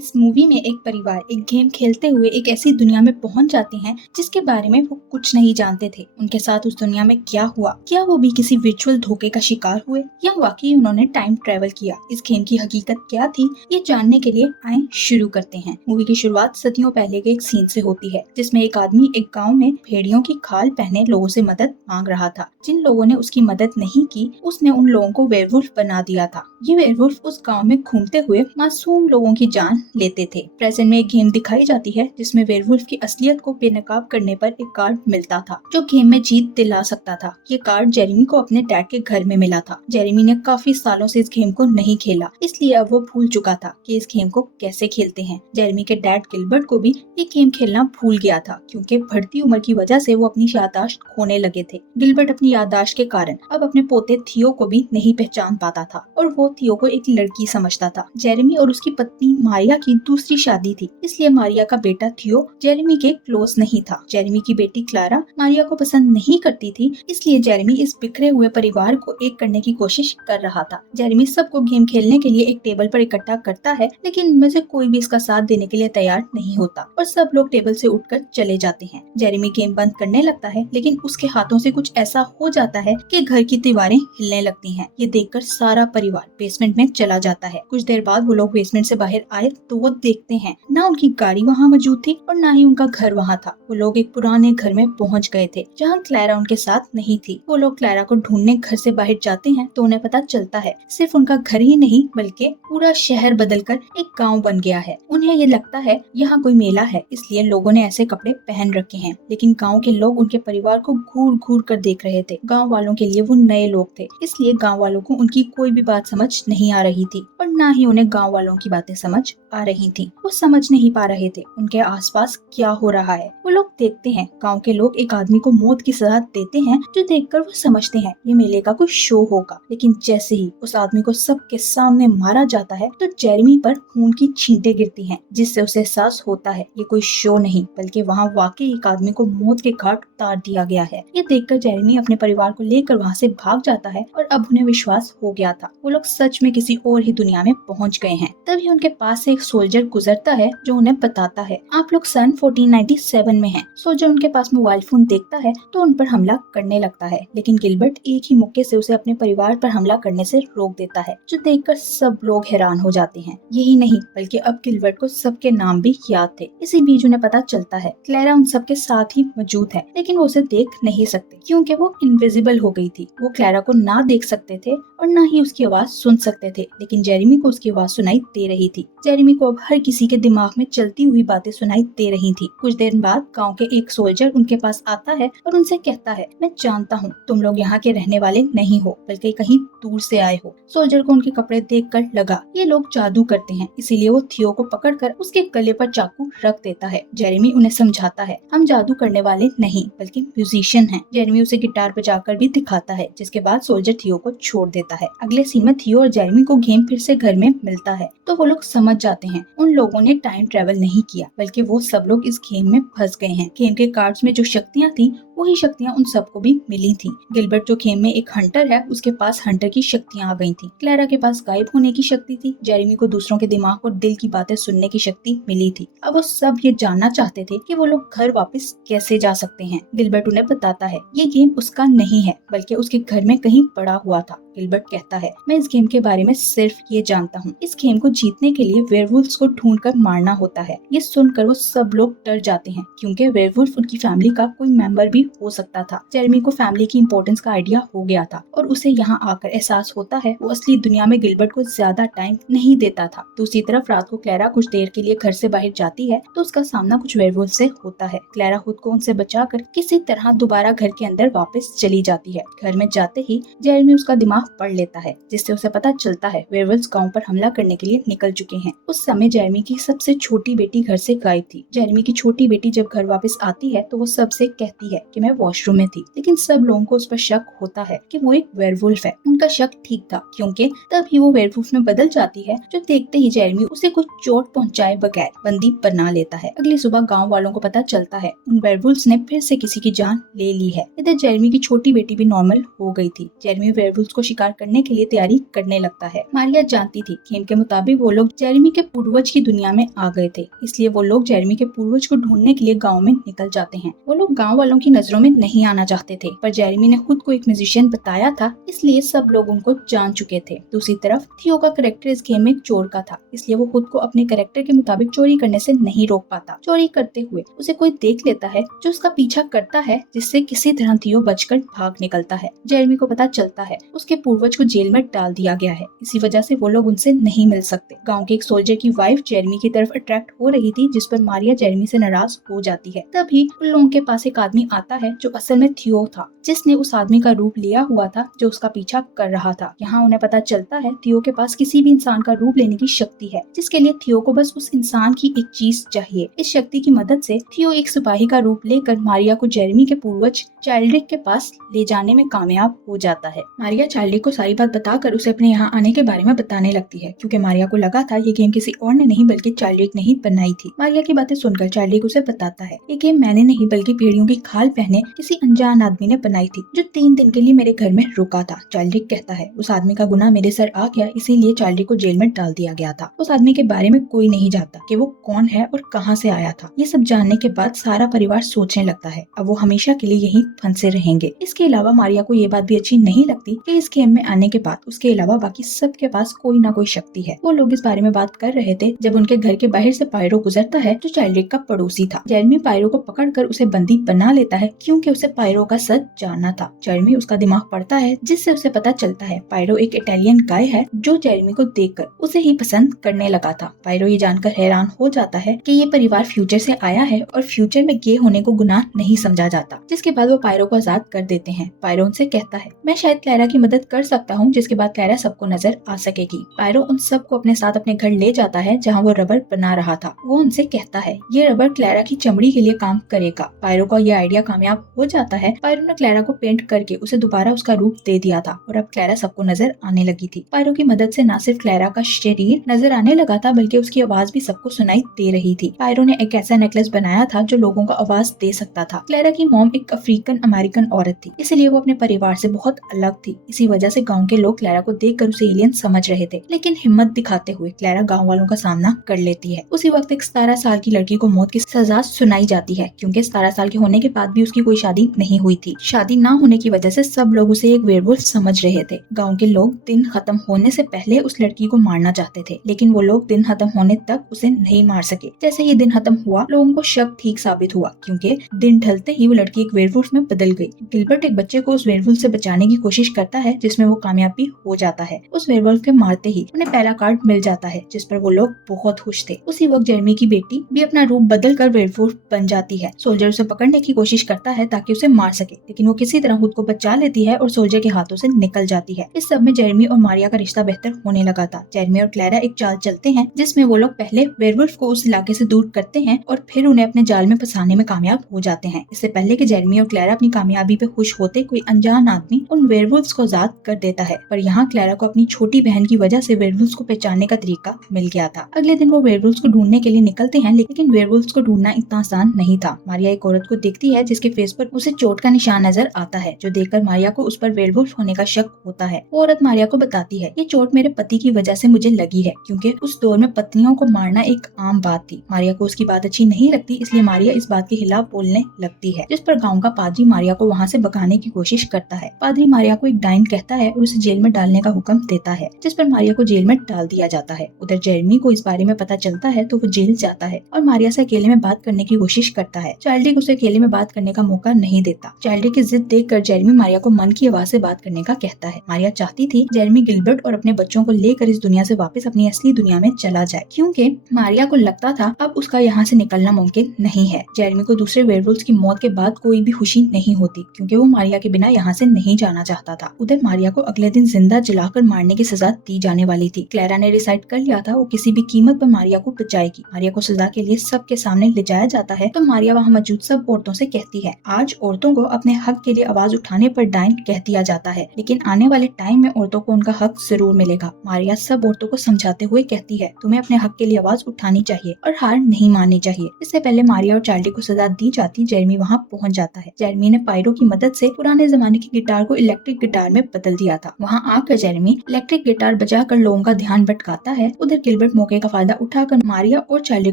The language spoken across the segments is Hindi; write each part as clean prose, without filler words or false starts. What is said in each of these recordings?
इस मूवी में एक परिवार एक गेम खेलते हुए एक ऐसी दुनिया में पहुंच जाते हैं जिसके बारे में वो कुछ नहीं जानते थे। उनके साथ उस दुनिया में क्या हुआ, क्या वो भी किसी विजुअल धोखे का शिकार हुए या वाकई उन्होंने टाइम ट्रेवल किया। इस गेम की हकीकत क्या थी, ये जानने के लिए आए शुरू करते हैं। मूवी की शुरुआत सदियों पहले के एक सीन से होती है जिसमें एक आदमी एक गाँव में भेड़ियों की खाल पहने लोगों से मदद मांग रहा था। जिन लोगों ने उसकी मदद नहीं की उसने उन लोगों को वेयरवुल्फ बना दिया था। ये वेयरवुल्फ उस गांव में घूमते हुए मासूम लोगों की जान लेते थे। प्रेजेंट में एक गेम दिखाई जाती है जिसमें वेयरवुल्फ की असलियत को बेनकाब करने पर एक कार्ड मिलता था जो गेम में जीत दिला सकता था। ये कार्ड जेरेमी को अपने डैड के घर में मिला था। जेरेमी ने काफी सालों से इस गेम को नहीं खेला, इसलिए अब वो भूल चुका था कि इस गेम को कैसे खेलते हैं। जेरेमी के डैड गिलबर्ट को भी ये गेम खेलना भूल गया था क्योंकि बढ़ती उम्र की वजह से वो अपनी याददाश्त खोने लगे थे। गिलबर्ट अपनी याददाश्त के कारण अब अपने पोते थियो को भी नहीं पहचान पाता था और वो थियो को एक लड़की समझता था। जेरेमी और उसकी पत्नी मारिया की दूसरी शादी थी, इसलिए मारिया का बेटा थियो जेरेमी के क्लोज नहीं था। जेरेमी की बेटी क्लारा मारिया को पसंद नहीं करती थी, इसलिए जेरेमी इस बिखरे हुए परिवार को एक करने की कोशिश कर रहा था। जेरेमी सबको गेम खेलने के लिए एक टेबल पर इकट्ठा करता है, लेकिन इनमें से कोई भी इसका साथ देने के लिए तैयार नहीं होता और सब लोग टेबल से उठकर चले जाते हैं। जेरेमी गेम बंद करने लगता है, लेकिन उसके हाथों से कुछ ऐसा हो जाता है कि घर की दीवारें हिलने लगती हैं। ये देखकर सारा परिवार बेसमेंट में चला जाता है। कुछ देर बाद वो लोग बेसमेंट से बाहर आए तो वो देखते हैं ना उनकी गाड़ी वहाँ मौजूद थी और ना ही उनका घर वहाँ था। वो लोग एक पुराने घर में पहुँच गए थे जहाँ क्लैरा उनके साथ नहीं थी। वो लोग क्लैरा को ढूंढने घर से बाहर जाते हैं तो उन्हें पता चलता है सिर्फ उनका घर ही नहीं बल्कि पूरा शहर बदलकर एक गाँव बन गया है। उन्हें ये लगता है यहाँ कोई मेला है, इसलिए लोगों ने ऐसे कपड़े पहन रखे हैं, लेकिन गाँव के लोग उनके परिवार को घूर घूर कर देख रहे थे। गाँव वालों के लिए वो नए लोग थे, इसलिए गाँव वालों को उनकी कोई भी बात समझ नहीं आ रही थी और ना ही उन्हें गाँव वालों की बातें समझ आ रही थी। वो समझ नहीं पा रहे थे उनके आसपास क्या हो रहा है। वो लोग देखते हैं गाँव के लोग एक आदमी को मौत की सजा देते हैं, जो देखकर वो समझते हैं ये मेले का कोई शो होगा। लेकिन जैसे ही उस आदमी को सबके सामने मारा जाता है तो जेरेमी पर खून की छींटें गिरती हैं, जिससे उसे एहसास होता है ये कोई शो नहीं बल्कि वहाँ वाकई एक आदमी को मौत के घाट उतार दिया गया है। ये देखकर जेरेमी अपने परिवार को लेकर वहाँ से भाग जाता है और अब उन्हें विश्वास हो गया था वो लोग सच में किसी और ही दुनिया में पहुँच गए हैं। तभी उनके पास से एक सोल्जर गुजरता है जो उन्हें बताता है आप लोग सन 1497 में हैं। सोल्जर उनके पास मोबाइल फोन देखता है तो उन पर हमला करने लगता है, लेकिन गिलबर्ट एक ही मौके से उसे अपने परिवार पर हमला करने से रोक देता है, जो देखकर सब लोग हैरान हो जाते हैं। यही नहीं बल्कि अब गिलबर्ट को सबके नाम भी याद थे। इसी बीच उन्हें पता चलता है क्लैरा उन सबके साथ ही मौजूद है, लेकिन वो उसे देख नहीं सकते क्योंकि वो इनविजिबल हो गई थी। वो क्लैरा को ना देख सकते थे और ना ही उसकी आवाज सुन सकते थे, लेकिन जेरेमी को उसकी आवाज सुनाई दे रही थी। जेरेमी को अब हर किसी के दिमाग में चलती हुई बातें सुनाई दे रही थी। कुछ देर बाद गांव के एक सोल्जर उनके पास आता है और उनसे कहता है मैं जानता हूँ तुम लोग यहाँ के रहने वाले नहीं हो बल्कि कहीं दूर से आए हो। सोल्जर को उनके कपड़े देखकर लगा ये लोग जादू करते हैं, इसीलिए वो थियो को पकड़कर उसके गले पर चाकू रख देता है। जेरेमी उन्हें समझाता है हम जादू करने वाले नहीं बल्कि म्यूजिशियन हैं। जेरेमी उसे गिटार बजाकर भी दिखाता है, जिसके बाद सोल्जर थियो को छोड़ देता है। अगले सीन में थियो और जेरेमी को गेम फिर से घर में मिलता है तो वो लोग समझ जाते हैं उन लोगों ने टाइम ट्रेवल नहीं किया बल्कि वो सब लोग इस गेम में फंस गए हैं। गेम के कार्ड्स में जो शक्तियाँ थी वही शक्तियाँ उन सबको भी मिली थी। गिलबर्ट जो गेम में एक हंटर है उसके पास हंटर की शक्तियाँ आ गई थी। क्लैरा के पास गायब होने की शक्ति थी। जेरेमी को दूसरों के दिमाग और दिल की बातें सुनने की शक्ति मिली थी। अब वो सब ये जानना चाहते थे कि वो लोग घर वापस कैसे जा सकते हैं। गिलबर्ट उन्हें बताता है ये गेम उसका नहीं है बल्कि उसके घर में कहीं पड़ा हुआ था। गिलबर्ट कहता है मैं इस गेम के बारे में सिर्फ ये जानता हूँ इस गेम को जीतने के लिए वेयरवुल्फ्स को ढूंढकर मारना होता है। ये सुनकर वो सब लोग डर जाते हैं क्योंकि वेयरवुल्फ उनकी फैमिली का कोई मेंबर भी हो सकता था। जेरेमी को फैमिली की इम्पोर्टेंस का आइडिया हो गया था और उसे यहाँ आकर एहसास होता है वो असली दुनिया में गिलबर्ट को ज्यादा टाइम नहीं देता था। दूसरी तरफ रात को क्लैरा कुछ देर के लिए घर से बाहर जाती है तो उसका सामना कुछ वेयरवुल्फ से होता है। क्लैरा खुद को उनसे बचाकर किसी तरह दोबारा घर के अंदर वापस चली जाती है। घर में जाते ही जेरेमी उसका दिमाग पढ़ लेता है, जिससे उसे पता चलता है वेयरवुल्फ्स गांव पर हमला करने के लिए निकल चुके हैं। उस समय जेरेमी की सबसे छोटी बेटी घर से गायब थी। जेरेमी की छोटी बेटी जब घर वापस आती है तो वो सबसे कहती है कि मैं वॉशरूम में थी, लेकिन सब लोगों को उस पर शक होता है कि वो एक वेयरवुल्फ है। उनका शक ठीक था, क्योंकि तभी वो वेयरवुल्फ में बदल जाती है, जो देखते ही जेरेमी उसे कुछ चोट पहुंचाए बगैर बंदी बना लेता है। अगली सुबह गांव वालों को पता चलता है उन वेयरवुल्फ्स ने फिर से किसी की जान ले ली है। इधर जेरेमी की छोटी बेटी भी नॉर्मल हो गई थी। जेरेमी वेयरवुल्फ्स को शिकार करने के लिए तैयारी करने लगता है। मारिया जानती थी गेम के मुताबिक वो लोग जेरेमी के पूर्वज की दुनिया में आ गए थे, इसलिए वो लोग जेरेमी के पूर्वज को ढूंढने के लिए गाँव में निकल जाते हैं। वो लोग गाँव वालों की नजरों में नहीं आना चाहते थे, पर जेरेमी ने खुद को एक म्यूजिशियन बताया था, इसलिए सब लोग उनको जान चुके थे। दूसरी तरफ थियो का कैरेक्टर इस गेम में एक चोर का था, इसलिए वो खुद को अपने कैरेक्टर के मुताबिक चोरी करने से नहीं रोक पाता। चोरी करते हुए उसे कोई देख लेता है जो उसका पीछा करता है, जिससे किसी तरह थियो बचकर भाग निकलता है। जेरेमी को पता चलता है उसके पूर्वज को जेल में डाल दिया गया है, इसी वजह से वो लोग उनसे नहीं मिल सकते। गांव के एक सोल्जर की वाइफ जेरेमी की तरफ अट्रैक्ट हो रही थी, जिस पर मारिया जेरेमी से नाराज हो जाती है। तभी उन लोगों के पास एक आदमी आता है जो असल में थियो था, जिसने उस आदमी का रूप लिया हुआ था जो उसका पीछा कर रहा था। यहाँ उन्हें पता चलता है थियो के पास किसी भी इंसान का रूप लेने की शक्ति है, जिसके लिए थियो को बस उस इंसान की एक चीज चाहिए। इस शक्ति की मदद से थियो एक सिपाही का रूप लेकर मारिया को जेरेमी के पूर्वज चाइल्ड्रिक के पास ले जाने में कामयाब हो जाता है। मारिया चाइल्ड्रिक को सारी बात बताकर उसे अपने यहाँ आने के बारे में बताने लगती है, क्योंकि मारिया को लगा था ये गेम किसी और ने नहीं बल्कि चाइल्ड्रिक ने ही बनाई थी। मारिया की बातें सुनकर चाइल्ड्रिक उसे बताता है ये गेम मैंने नहीं बल्कि भेड़ियों की खाल पहने किसी अनजान आदमी ने बनाई थी, जो 3 दिन के लिए मेरे घर में रुका था। चाइल्ड्रिक कहता है उस आदमी का गुनाह मेरे सर आ गया, इसीलिए चाइल्ड्रिक को जेल में डाल दिया गया था। उस आदमी के बारे में कोई नहीं जानता कि वो कौन है और कहाँ से आया था। ये सब जानने के बाद सारा परिवार सोचने लगता है अब वो हमेशा के लिए यहीं फंसे रहेंगे। इसके अलावा मारिया को ये बात भी अच्छी नहीं लगती कि इस गेम में आने के बाद उसके अलावा बाकी सबके पास कोई ना कोई शक्ति है। वो लोग इस बारे में बात कर रहे थे जब उनके घर के बाहर से पायरो गुजरता है, जो चाइल्ड्रिक का पड़ोसी था। जेरेमी पायरो को पकड़कर उसे बंदी बना लेता है, क्योंकि उसे पायरो का सच जानना था। जेरेमी उसका दिमाग पढ़ता है, जिससे उसे पता चलता है पायरो एक इटालियन गाय है जो जेरेमी को देखकर उसे ही पसंद करने लगा था। पायरो ये जानकर हैरान हो जाता है कि ये परिवार फ्यूचर से आया है और फ्यूचर में गे होने को गुनाह नहीं समझा जाता, जिसके बाद वो पायरो को आजाद कर देते हैं। पायरो उनसे कहता है मैं शायद क्लैरा की मदद कर सकता हूँ, जिसके बाद क्लैरा सबको नजर आ सकेगी। पायरो उन सबको अपने साथ अपने घर ले जाता है जहाँ वो रबर बना रहा था। वो उनसे कहता है ये रबर क्लैरा की चमड़ी के लिए काम करेगा। पायरो का ये आइडिया कामयाब हो जाता है। पायरो ने क्लैरा को पेंट करके उसे दोबारा उसका रूप दे दिया था और अब क्लैरा सबको नजर आने लगी थी। पायरो की मदद से न सिर्फ क्लैरा का शरीर नजर आने लगा था, बल्कि उसकी आवाज भी सबको सुनाई दे रही थी। पायरो ने एक ऐसा नेकलेस बनाया था जो लोगों को आवाज दे सकता था। क्लैरा की मॉम एक अफ्रीकन अमेरिकन औरत थी, इसलिए वो अपने परिवार से बहुत अलग थी। इसी वजह से गांव के लोग क्लैरा को देखकर उसे एलियन समझ रहे थे, लेकिन हिम्मत दिखाते हुए क्लैरा गांव वालों का सामना कर लेती है। उसी वक्त एक 17 साल की लड़की को मौत की सजा सुनाई जाती है, क्योंकि 17 साल के होने के बाद भी उसकी कोई शादी नहीं हुई थी। शादी ना होने की वजह से सब लोग उसे एक वेयरवुल्फ समझ रहे थे। गाँव के लोग दिन खत्म होने से पहले उस लड़की को मारना चाहते थे, लेकिन वो लोग दिन खत्म होने तक उसे नहीं मार सके। जैसे ही दिन खत्म हुआ, लोगों को शक ठीक साबित हुआ, क्योंकि दिन ढलते ही वो लड़की एक वेयरवुल्फ में बदल गई। गिलबर्ट एक बच्चे को उस वेयरवुल्फ से बचाने की कोशिश करता है, जिसमें वो कामयाब भी हो जाता है। उस वेयरवुल्फ के मारते ही उन्हें पहला कार्ड मिल जाता है, जिस पर वो लोग बहुत खुश थे। उसी वक्त जेरेमी की बेटी भी अपना रूप बदल कर वेयरवुल्फ बन जाती है। सोल्जर उसे पकड़ने की कोशिश करता है ताकि उसे मार सके, लेकिन वो किसी तरह खुद को बचा लेती है और सोल्जर के हाथों से निकल जाती है। इस सब में जेरेमी और मारिया का रिश्ता बेहतर होने लगा था। जेरेमी और क्लैरा एक चाल चलते हैं, जिसमें वो लोग पहले वेयरवुल्फ को उस इलाके से दूर करते हैं और फिर उन्हें अपने जाल में फंसाने में कामयाब हो जाते हैं। इससे पहले कि जेरेमी और क्लैरा अपनी कामयाबी पे खुश होते, कोई अनजान आदमी उन वेयरवुल्फ्स को आजाद कर देता है। पर यहाँ क्लैरा को अपनी छोटी बहन की वजह से वेयरवुल्फ्स को पहचानने का तरीका मिल गया था। अगले दिन वो वेयरवुल्फ्स को ढूंढने के लिए निकलते हैं, लेकिन वेयरवुल्फ्स को ढूंढना इतना आसान नहीं था। मारिया एक औरत को देखती है जिसके फेस पर उसे चोट का निशान नजर आता है, जो देखकर मारिया को उस पर वेयरवुल्फ होने का शक होता है। वो औरत मारिया को बताती है ये चोट मेरे पति की वजह से मुझे लगी है, क्योंकि उस दौर में पत्नियों को मारना एक आम बात थी। मारिया को उसकी बात अच्छी नहीं लगती, इसलिए मारिया इस बात के खिलाफ बोलने लगती है, जिस पर गाँव का पादरी मारिया को वहाँ से भगाने की कोशिश करता है। पादरी मारिया को एक डाइन कहता है और उसे जेल में डालने का हुक्म देता है, जिस पर मारिया को जेल में डाल दिया जाता है। उधर जेरेमी को इस बारे में पता चलता है तो वो जेल जाता है और मारिया से अकेले में बात करने की कोशिश करता है। चाइल्ड्रिक उसे अकेले में बात करने का मौका नहीं देता। चाइल्ड्रिक की जिद देखकर जेरेमी मारिया को मन की आवाज से बात करने का कहता है। मारिया चाहती थी जेरेमी गिलबर्ट और अपने बच्चों को लेकर इस दुनिया से वापस अपनी असली दुनिया में चला जाए, क्योंकि मारिया को लगता था अब उसका यहाँ से निकलना मुमकिन नहीं है। जेरेमी को दूसरे वेयरवुल्व्स की मौत के बाद कोई भी खुशी नहीं होती क्योंकि वो मारिया के बिना यहाँ से नहीं जाना चाहता था। उधर मारिया को अगले दिन जिंदा जलाकर मारने की सजा दी जाने वाली थी। क्लेरा ने डिसाइड कर लिया था वो किसी भी कीमत पर मारिया को बचाएगी। मारिया को सजा के लिए सबके सामने ले जाया जाता है तो मारिया वहाँ मौजूद सब औरतों से कहती है आज औरतों को अपने हक के लिए आवाज उठाने पर डाइन कह दिया जाता है, लेकिन आने वाले टाइम में औरतों को उनका हक जरूर मिलेगा। मारिया सब औरतों को समझाते हुए कहती है तुम्हें अपने हक के लिए आवाज उठानी चाहिए और हार नहीं माननी चाहिए। इससे पहले मारिया और चार्ली को सजा दी जाती जेरेमी वहाँ पहुँच जाता है। जेरेमी ने पायरो की मदद से पुराने जमाने की गिटार को इलेक्ट्रिक गिटार में बदल दिया था। वहाँ आकर जेरेमी इलेक्ट्रिक गिटार बजाकर लोगों का ध्यान भटकाता है। उधर गिलबर्ट मौके का फायदा उठाकर मारिया और चार्ली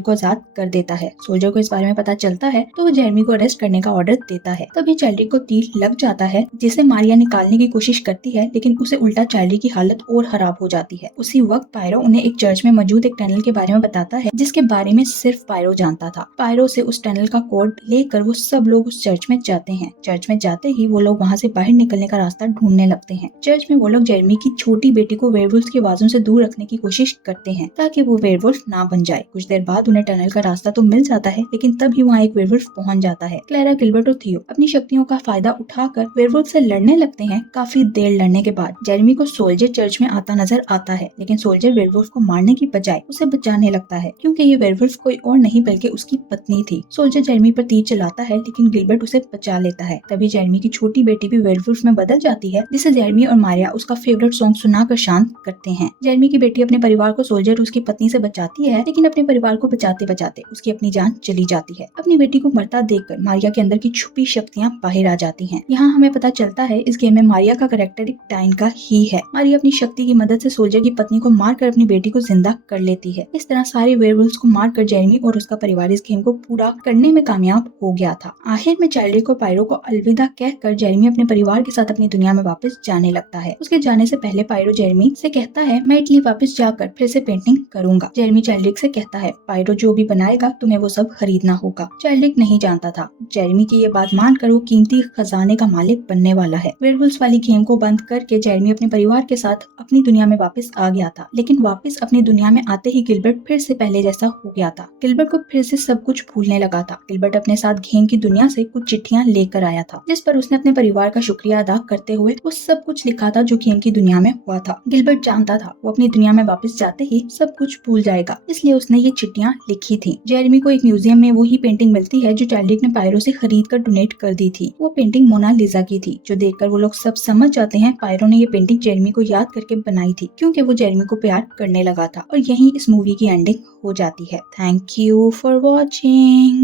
को आजाद कर देता है। सोल्जर को इस बारे में पता चलता है तो वो जेरेमी को अरेस्ट करने का ऑर्डर देता है। तभी चार्ली को तीर लग जाता है जिसे मारिया निकालने की कोशिश करती है, लेकिन उसे उल्टा चार्ली की हालत और खराब हो जाती है। उसी वक्त पायरो उन्हें एक चर्च में मौजूद एक टनल के बारे में बताता है जिसके बारे में सिर्फ पायरो जानता था। पायरो से उस टनल का कोड लेकर वो सब लोग उस चर्च में जाते हैं। चर्च में जाते ही वो लोग वहाँ से बाहर निकलने का रास्ता ढूंढने लगते हैं। चर्च में वो लोग जेरेमी की छोटी बेटी को वेयरवुल्व्स की आवाजों से दूर रखने की कोशिश करते हैं ताकि वो वेयरवुल्फ ना बन जाए। कुछ देर बाद उन्हें टनल का रास्ता तो मिल जाता है, लेकिन तभी वहाँ एक वेयरवुल्फ पहुंच जाता है। क्लेरा, गिलबर्ट और थियो अपनी शक्तियों का फायदा उठाकर वेयरवुल्फ से लड़ने लगते हैं। काफी देर लड़ने के बाद जेरेमी को सोल्जर चर्च में आता नजर आता है, लेकिन सोल्जर वेयरवुल्फ को मारने की बजाय उसे बचाने लगता है क्योंकि ये वेयरवुल्फ कोई और नहीं बल्कि उसकी पत्नी थी। सोल्जर जेरेमी पर तीर चलाता है, लेकिन गिलबर्ट उसे बचा लेता है। तभी जेरेमी की छोटी बेटी भी वेयरवुल्फ में बदल जाती है, जिसे जेरेमी और मारिया उसका फेवरेट सॉन्ग सुनाकर शांत करते हैं। जेरेमी की बेटी अपने परिवार को सोल्जर और उसकी पत्नी से बचाती है, लेकिन अपने परिवार को बचाते बचाते उसकी अपनी जान चली जाती है। अपनी बेटी को मरता देखकर मारिया के अंदर की छुपी शक्तियाँ बाहर आ जाती हैं। यहाँ हमें पता चलता है इस गेम में मारिया का कैरेक्टर एक डाइन का ही है। मारिया अपनी शक्ति की मदद से सोल्जर की पत्नी को मारकर अपनी बेटी को जिंदा कर लेती है। इस तरह सारे वेयरवुल्व्स को मारकर जेरेमी और उसका परिवार इस गेम को पूरा करने में कामयाब हो गया था। आखिर में चार्ली को पायरो को अलविदा कहकर जेरेमी अपने परिवार के साथ अपनी दुनिया में वापस जाने लगता है। उसके जाने से पहले पायरो जेरेमी से कहता है मैं इटली वापस जाकर फिर से पेंटिंग करूंगा। जेरेमी चार्ली से कहता है पायरो जो भी बनाएगा तुम्हें वो सब खरीदना होगा। चार्ली नहीं जानता था जेरेमी की ये बात मानकर वो कीमती खजाने का मालिक बनने वाला है। वेयरवुल्व्स वाली गेम को बंद करके जेरेमी अपने परिवार के साथ अपनी दुनिया में वापस आ गया था, लेकिन वापस अपनी दुनिया में आते ही गिलबर्ट फिर से पहले जैसा हो गया था। गिलबर्ट को फिर से सब कुछ भूलने लगा था। गिलबर्ट अपने साथ गेम की दुनिया से कुछ चिट्ठियां लेकर आया था, जिस पर उसने अपने परिवार का शुक्रिया अदा करते हुए वो सब कुछ लिखा था जो गेम की दुनिया में हुआ था। गिलबर्ट जानता था वो अपनी दुनिया में वापस जाते ही सब कुछ भूल जाएगा, इसलिए उसने ये चिट्ठियां लिखी थी। जेरेमी को एक म्यूजियम में वही पेंटिंग मिलती है जो चार्ली ने पायरो से खरीद कर डोनेट कर दी थी। वो पेंटिंग मोनालिसा की थी, जो देखकर वो लोग सब समझ जाते हैं पायरो ने ये पेंटिंग जेरेमी को याद करके बनाई थी क्योंकि वो जेरेमी को प्यार करने लगा था। और यही इस मूवी की एंडिंग हो जाती है। Thank you for watching.